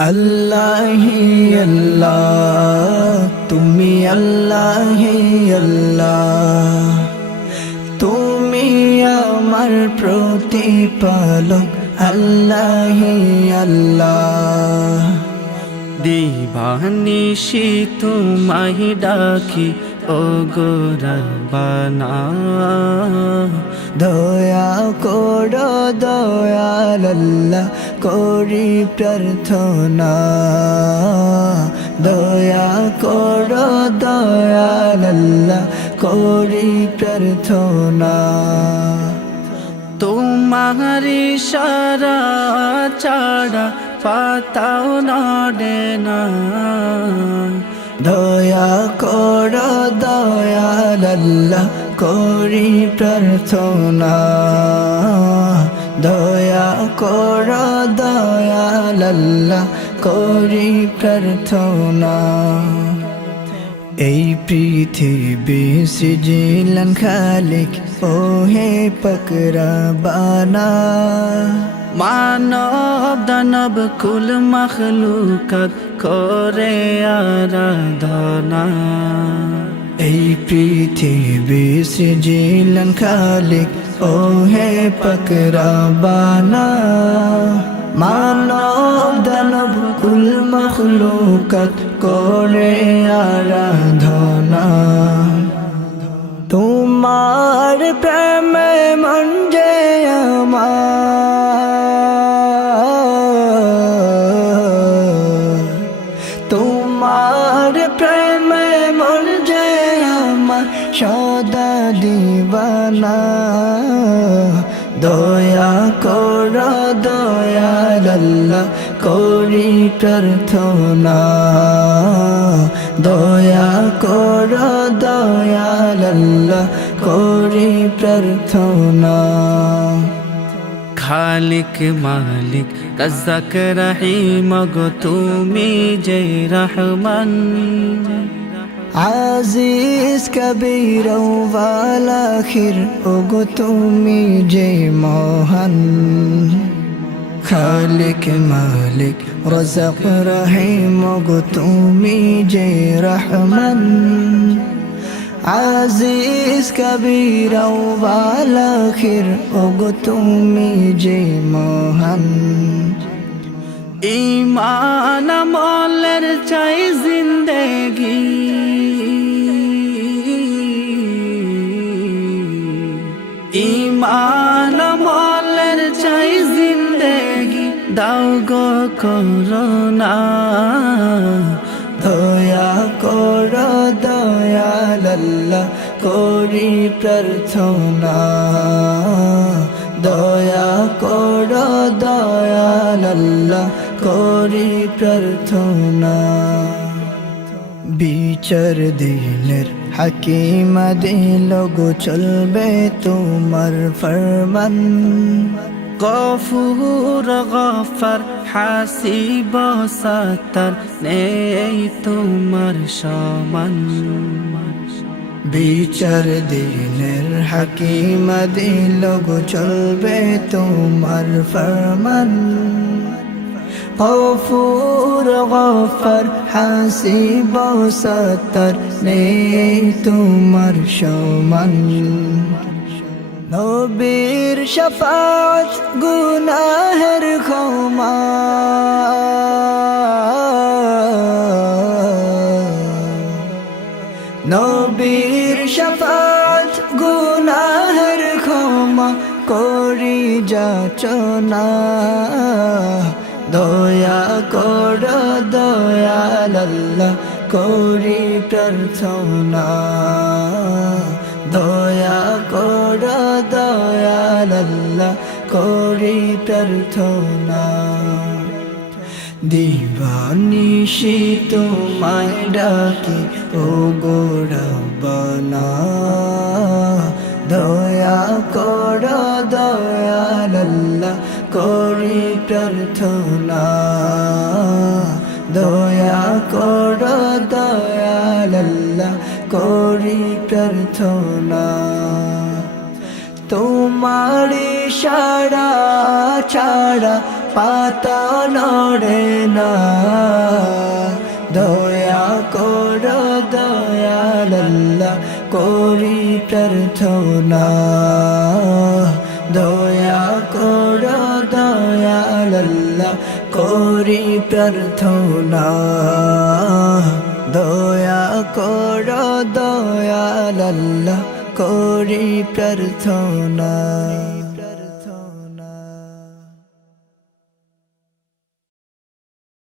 আল্লাহি আল্লাহ, তুমি আল্লাহি আল্লাহ, তুমি আমার প্রতিপালক। আল্লাহি আল্লাহ, দিবানিশি তোমায় ডাকি ও গো রব্বানা। দয়া করো দয়াল আল্লাহ, করি প্রার্থনা। দয়া করো দয়াল আল্লাহ, করি প্রার্থনা। তোমার ইশারা ছাড়া পাতাও নড়ে না। দয়া করো দয়াল আল্লাহ, করি প্রার্থনা। দয়া করো দয়াল আল্লাহ, করি প্রার্থনা। এই পৃথিবী সৃজিলেন খালিক, ওহে পাকরাবানা। মানব দানব কুল মখলুকাত করে আরাধনা। এই পৃথিবী সৃজিলেন খালিক, ওহে পাকরাবানা। মানব দানব কুল মখলুকাত করে আরাধনা। তোমার প্রেমে মন যে আমার, তোমার প্রেমে মন যে আমার সদা দিবানা। দয়া করো দয়াল আল্লাহ, করি প্রার্থনা। দয়া করো দয়াল আল্লাহ, করি প্রার্থনা। খালিক মালিক রাজ্জাক রহিম গো তুমি যে রহমান। আজিজ কবির ওয়ালাখির ওগো তুমি যে মহান। খালিক মালিক রাজ্জাক রহিম ওগো তুমি যে রহমান। আজিজ কবির ওয়ালাখির ওগো তুমি যে মহান। ঈমান আমলের চাই জিন্দেগি, ঈমান আমলের চাই জিন্দেগি, দাও গো করুণা। দয়া করো দয়াল আল্লাহ, করি প্রার্থনা। দয়া করো দয়াল আল্লাহ, করি প্রার্থনা। বিচার দিনের হাকিম দিল গো চলবে তোমার ফরমান। গফুর গফার হাসিব সাতার নেই তোমার সমান। বিচার দিনের হাকিম দিল গো চলবে তোমার ফরমান। গফুর গফার হাসিব সাতার নেই তোমার সমান। নবীর শাফাত গুনাহের ক্ষমা, নবীর শাফাত গুনাহের ক্ষমা, করি যাচনা। দয়া করো দয়াল আল্লাহ, করি প্রার্থনা। দয়া করো দয়াল আল্লাহ, করি প্রার্থনা। দিবানিশি তোমায় ডাকি ও গো রব্বানা। দয়া করো দয়াল আল্লাহ, করি প্রার্থনা। দয়া করো দয়াল আল্লাহ, করি প্রার্থনা। তোমার ইশারা ছাড়া পাতা নড়ে না দয়া করো দয়াল আল্লাহ করি প্রার্থনা দয়া করো দয়াল আল্লাহ করি প্রার্থনা দয়া করো দয়াল আল্লাহ করি প্রার্থনা